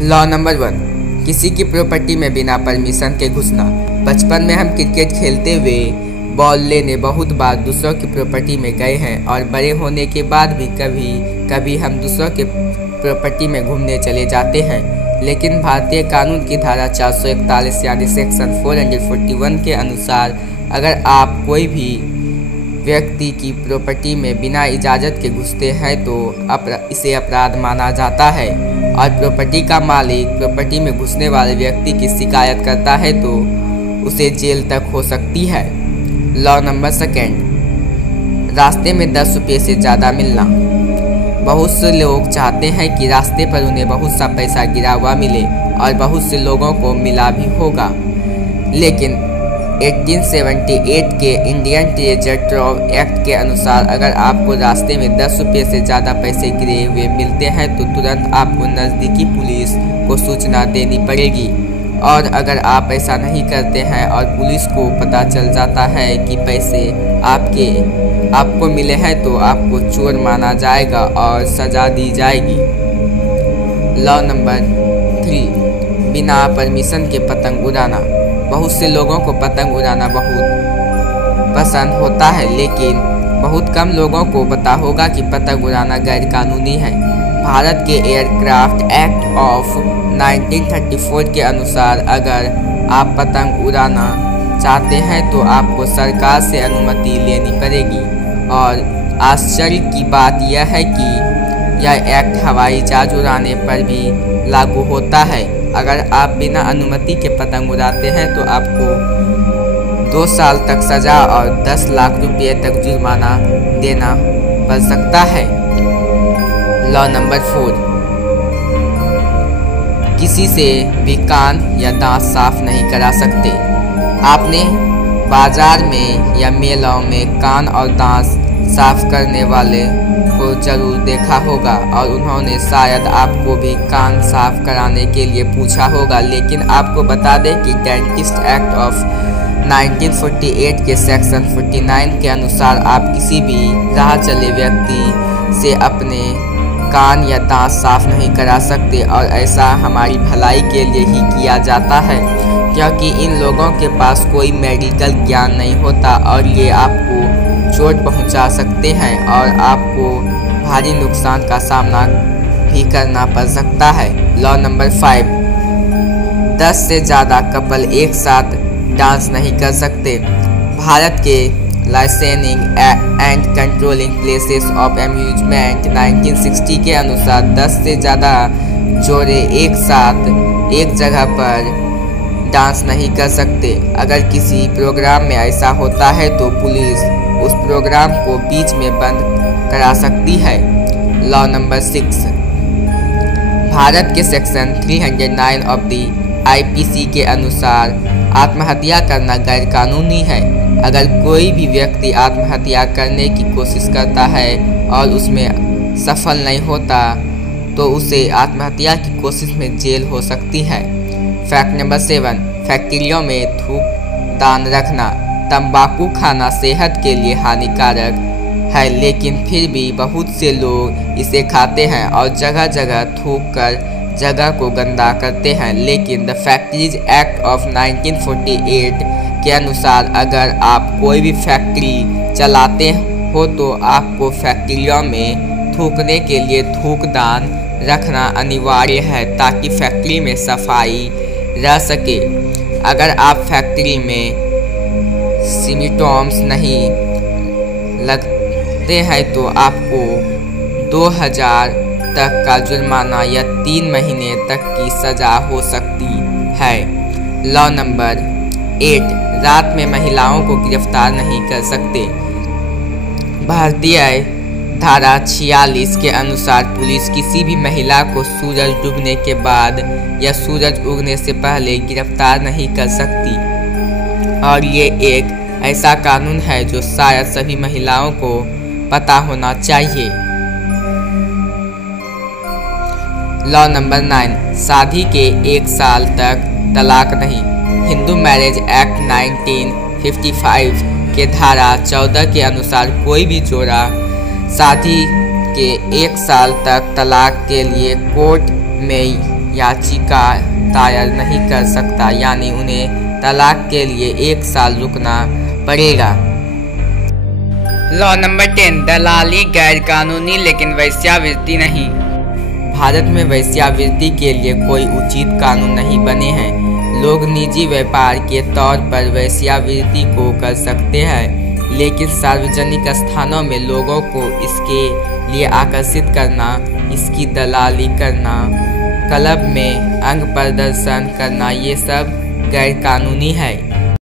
Law number 1, किसी की property में बिना परमिशन के घुसना। बचपन में हम क्रिकेट खेलते हुए बॉल लेने बहुत बार दूसरों की प्रॉपर्टी में गए हैं और बड़े होने के बाद भी कभी कभी हम दूसरों के प्रॉपर्टी में घूमने चले जाते हैं। लेकिन भारतीय कानून की धारा 441 यानी सेक्शन 441 के अनुसार अगर आप कोई भी व्यक्ति की प्रॉपर्टी में बिना इजाज़त के घुसते हैं तो इसे अपराध माना जाता है और प्रॉपर्टी का मालिक प्रॉपर्टी में घुसने वाले व्यक्ति की शिकायत करता है तो उसे जेल तक हो सकती है। लॉ नंबर 2, रास्ते में 10 रुपये से ज़्यादा मिलना। बहुत से लोग चाहते हैं कि रास्ते पर उन्हें बहुत सा पैसा गिरा हुआ मिले और बहुत से लोगों को मिला भी होगा, लेकिन 1878 के इंडियन ट्रेजर ट्रव एक्ट के अनुसार अगर आपको रास्ते में 10 रुपये से ज़्यादा पैसे गिरे हुए मिलते हैं तो तुरंत आपको नज़दीकी पुलिस को सूचना देनी पड़ेगी। और अगर आप ऐसा नहीं करते हैं और पुलिस को पता चल जाता है कि पैसे आपको मिले हैं तो आपको चोर माना जाएगा और सज़ा दी जाएगी। लॉ नंबर 3, बिना परमिशन के पतंग उड़ाना। बहुत से लोगों को पतंग उड़ाना बहुत पसंद होता है, लेकिन बहुत कम लोगों को पता होगा कि पतंग उड़ाना गैरकानूनी है। भारत के एयरक्राफ्ट एक्ट ऑफ 1934 के अनुसार अगर आप पतंग उड़ाना चाहते हैं तो आपको सरकार से अनुमति लेनी पड़ेगी। और आश्चर्य की बात यह है कि यह एक्ट हवाई जहाज उड़ाने पर भी लागू होता है। अगर आप बिना अनुमति के पतंग उड़ाते हैं तो आपको 2 साल तक सज़ा और 10 लाख रुपये तक जुर्माना देना पड़ सकता है। लॉ नंबर 4, किसी से भी कान या दांत साफ नहीं करा सकते। आपने बाजार में या मेलों में कान और दांत साफ करने वाले को जरूर देखा होगा और उन्होंने शायद आपको भी कान साफ कराने के लिए पूछा होगा, लेकिन आपको बता दें कि डेंटिस्ट एक्ट ऑफ 1948 के सेक्शन 49 के अनुसार आप किसी भी राह चले व्यक्ति से अपने कान या दांत साफ नहीं करा सकते और ऐसा हमारी भलाई के लिए ही किया जाता है, क्योंकि इन लोगों के पास कोई मेडिकल ज्ञान नहीं होता और ये आपको चोट पहुंचा सकते हैं और आपको भारी नुकसान का सामना भी करना पड़ सकता है। लॉ नंबर 5, 10 से ज़्यादा कपल एक साथ डांस नहीं कर सकते। भारत के licensing and controlling places of amusement 1960 के अनुसार 10 से ज़्यादा जोड़े एक साथ एक जगह पर डांस नहीं कर सकते। अगर किसी प्रोग्राम में ऐसा होता है तो पुलिस उस प्रोग्राम को बीच में बंद करा सकती है। लॉ नंबर 6, भारत के सेक्शन 309 ऑफ द IPC के अनुसार आत्महत्या करना गैरकानूनी है। अगर कोई भी व्यक्ति आत्महत्या करने की कोशिश करता है और उसमें सफल नहीं होता तो उसे आत्महत्या की कोशिश में जेल हो सकती है। फैक्ट नंबर 7, फैक्ट्रियों में थूक दान रखना। तंबाकू खाना सेहत के लिए हानिकारक है, लेकिन फिर भी बहुत से लोग इसे खाते हैं और जगह जगह थूक कर जगह को गंदा करते हैं। लेकिन द फैक्ट्रीज एक्ट ऑफ 1948 के अनुसार अगर आप कोई भी फैक्ट्री चलाते हो तो आपको फैक्ट्रियों में थूकने के लिए थूकदान रखना अनिवार्य है ताकि फैक्ट्री में सफाई रह सके। अगर आप फैक्ट्री में सिम्टम्स नहीं लगते हैं तो आपको 2000 तक का जुर्माना या 3 महीने तक की सज़ा हो सकती है। लॉ नंबर 8, रात में महिलाओं को गिरफ्तार नहीं कर सकते। भारतीय धारा 46 के अनुसार पुलिस किसी भी महिला को सूरज डूबने के बाद या सूरज उगने से पहले गिरफ्तार नहीं कर सकती और ये एक ऐसा कानून है जो शायद सभी महिलाओं को पता होना चाहिए। लॉ नंबर 9, शादी के 1 साल तक तलाक नहीं। हिंदू मैरिज एक्ट 1955 के धारा 14 के अनुसार कोई भी जोड़ा शादी के 1 साल तक तलाक के लिए कोर्ट में याचिका दायर नहीं कर सकता, यानी उन्हें तलाक के लिए 1 साल रुकना पड़ेगा। लॉ नंबर 10, दलाली गैर कानूनी लेकिन वेश्यावृत्ति नहीं। भारत में वेश्यावृत्ति के लिए कोई उचित कानून नहीं बने हैं। लोग निजी व्यापार के तौर पर वेश्यावृत्ति को कर सकते हैं, लेकिन सार्वजनिक स्थानों में लोगों को इसके लिए आकर्षित करना, इसकी दलाली करना, क्लब में अंग प्रदर्शन करना, ये सब गैर कानूनी है।